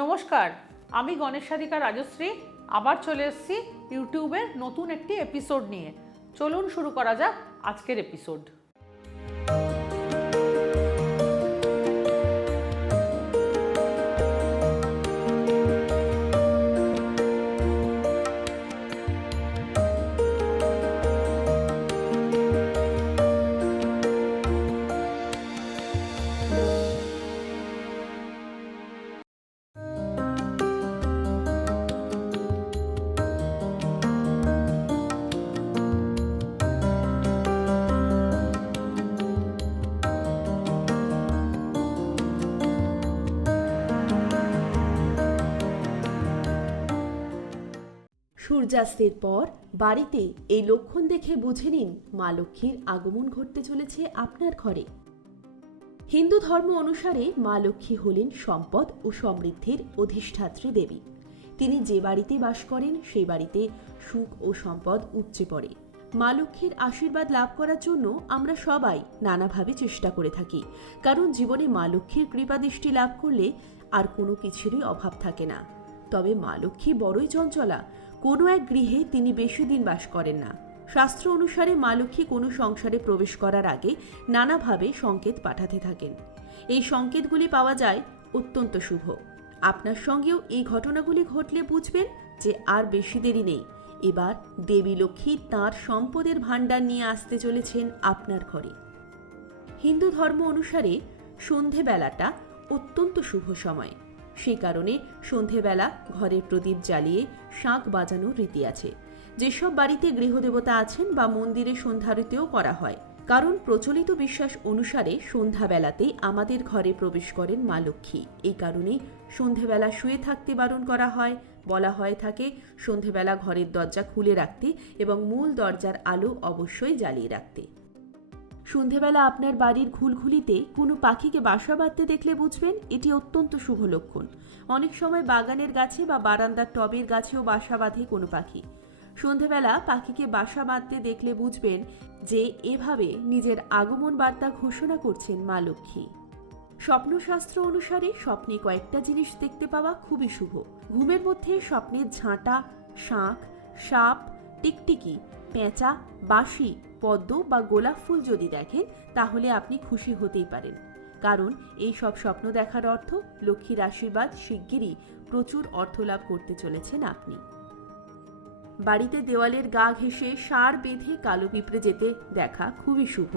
নমস্কার, আমি গণেশ সাধিকা রাজশ্রী, আবার চলে এসেছি ইউটিউবের নতুন একটি এপিসোড নিয়ে। চলুন শুরু করা যাক আজকের এপিসোড সূর্যাস্তের পর বাড়িতে এই লক্ষণ দেখে বুঝে নিন মা লক্ষ্মীর আগমন ঘটতে চলেছে আপনার ঘরে। হিন্দু ধর্ম অনুসারে মা লক্ষ্মী হলেন সম্পদ ও সমৃদ্ধির অধিষ্ঠাত্রী দেবী। তিনি যে বাড়িতে বাস করেন সেই বাড়িতে সুখ ও সম্পদ উপচে পড়ে। মা লক্ষ্মীর আশীর্বাদ লাভ করার জন্য আমরা সবাই নানাভাবে চেষ্টা করে থাকি, কারণ জীবনে মা লক্ষ্মীর কৃপাদৃষ্টি লাভ করলে আর কোনো কিছুরই অভাব থাকে না। তবে মা লক্ষ্মী বড়ই চঞ্চলা কোনো এক গৃহে তিনি বেশি দিন বাস করেন না। শাস্ত্র অনুসারে মা লক্ষ্মী কোনো সংসারে প্রবেশ করার আগে নানাভাবে সংকেত পাঠাতে থাকেন। এই সংকেতগুলি পাওয়া যায় অত্যন্ত শুভ। আপনার সঙ্গেও এই ঘটনাগুলি ঘটলে বুঝবেন যে আর বেশি দেরি নেই। এবার দেবী লক্ষ্মী তাঁর সম্পদের ভাণ্ডার নিয়ে আসতে চলেছেন আপনার ঘরে। হিন্দু ধর্ম অনুসারে সন্ধেবেলাটা অত্যন্ত শুভ সময়। সেই কারণে সন্ধেবেলা ঘরের প্রদীপ জ্বালিয়ে শাঁখ বাজানোর রীতি আছে। যেসব বাড়িতে গৃহদেবতা আছেন বা মন্দিরে সন্ধ্যারতিও করা হয়। কারণ প্রচলিত বিশ্বাস অনুসারে সন্ধ্যাবেলাতেই আমাদের ঘরে প্রবেশ করেন মা লক্ষ্মী। এই কারণেই সন্ধেবেলা শুয়ে থাকতে বারণ করা হয়, বলা হয়ে থাকে সন্ধেবেলা ঘরের দরজা খুলে রাখতে এবং মূল দরজার আলো অবশ্যই জ্বালিয়ে রাখতে। সন্ধেবেলা আপনার বাড়ির ঘুলঘুলিতে কোনো পাখিকে বাসা বাঁধতে দেখলে বুঝবেন এটি অত্যন্ত শুভ লক্ষণ। অনেক সময় বাগানের গাছে বা বারান্দার টবের গাছেও বাসা বাঁধে কোনো পাখি। সন্ধেবেলা পাখিকে বাসা বাঁধতে দেখলে বুঝবেন যে এভাবে নিজের আগমন বার্তা ঘোষণা করছেন মা লক্ষ্মী। স্বপ্নশাস্ত্র অনুসারে স্বপ্নে কয়েকটা জিনিস দেখতে পাওয়া খুবই শুভ। ঘুমের মধ্যে স্বপ্নের ঝাঁটা, শাঁখ, সাপ, টিকটিকি পেঁচা বাসি পদ্ম বা গোলাপ ফুল যদি দেখেন, তাহলে আপনি খুশি হতেই পারেন। কারণ এই সব স্বপ্ন দেখার অর্থ লক্ষ্মীর আশীর্বাদ শিগগিরই প্রচুর অর্থ লাভ করতে চলেছেন আপনি। বাড়িতে দেওয়ালের গা ঘেঁষে সার বেঁধে কালো পিঁপড়ে যেতে দেখা খুবই শুভ।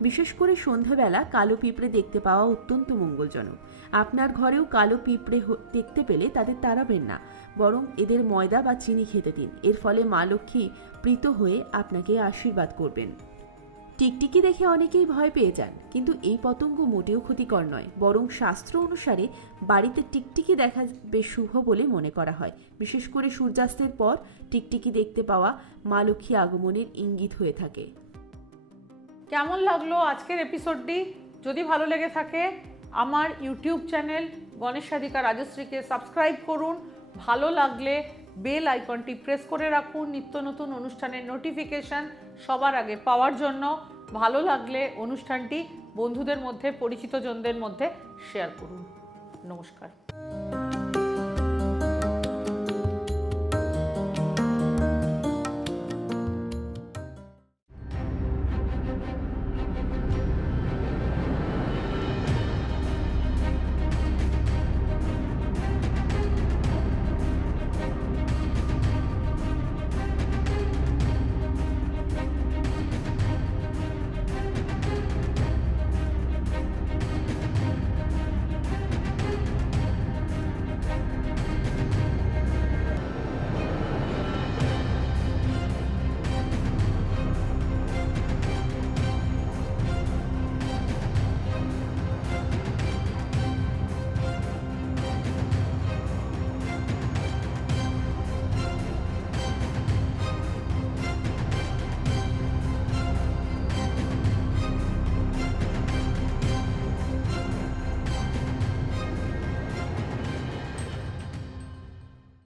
বিশেষ করে সন্ধ্যাবেলা কালো পিঁপড়ে দেখতে পাওয়া অত্যন্ত মঙ্গলজনক। আপনার ঘরেও কালো পিঁপড়ে দেখতে পেলে তাদের তাড়াবেন না, বরং এদের ময়দা বা চিনি খেতে দিন। এর ফলে মা লক্ষ্মী প্রীত হয়ে আপনাকে আশীর্বাদ করবেন। টিকটিকি দেখে অনেকেই ভয় পেয়ে যান, কিন্তু এই পতঙ্গ মোটেও ক্ষতিকর নয়, বরং শাস্ত্র অনুসারে বাড়িতে টিকটিকি দেখা বেশ শুভ বলে মনে করা হয়। বিশেষ করে সূর্যাস্তের পর টিকটিকি দেখতে পাওয়া মা লক্ষ্মী আগমনের ইঙ্গিত হয়ে থাকে। কেমন লাগল আজকের এপিসোডটি? যদি ভালো লেগে থাকে, আমার ইউটিউব চ্যানেল গণেশ সাধিকা রাজশ্রীকে সাবস্ক্রাইব করুন। ভালো লাগলে বেল আইকনটি প্রেস করে রাখুন। নিত্য নতুন অনুষ্ঠানের নোটিফিকেশান সবার আগে পাওয়ার জন্য। ভালো লাগলে অনুষ্ঠানটি বন্ধুদের মধ্যে, পরিচিতজনদের মধ্যে শেয়ার করুন। নমস্কার।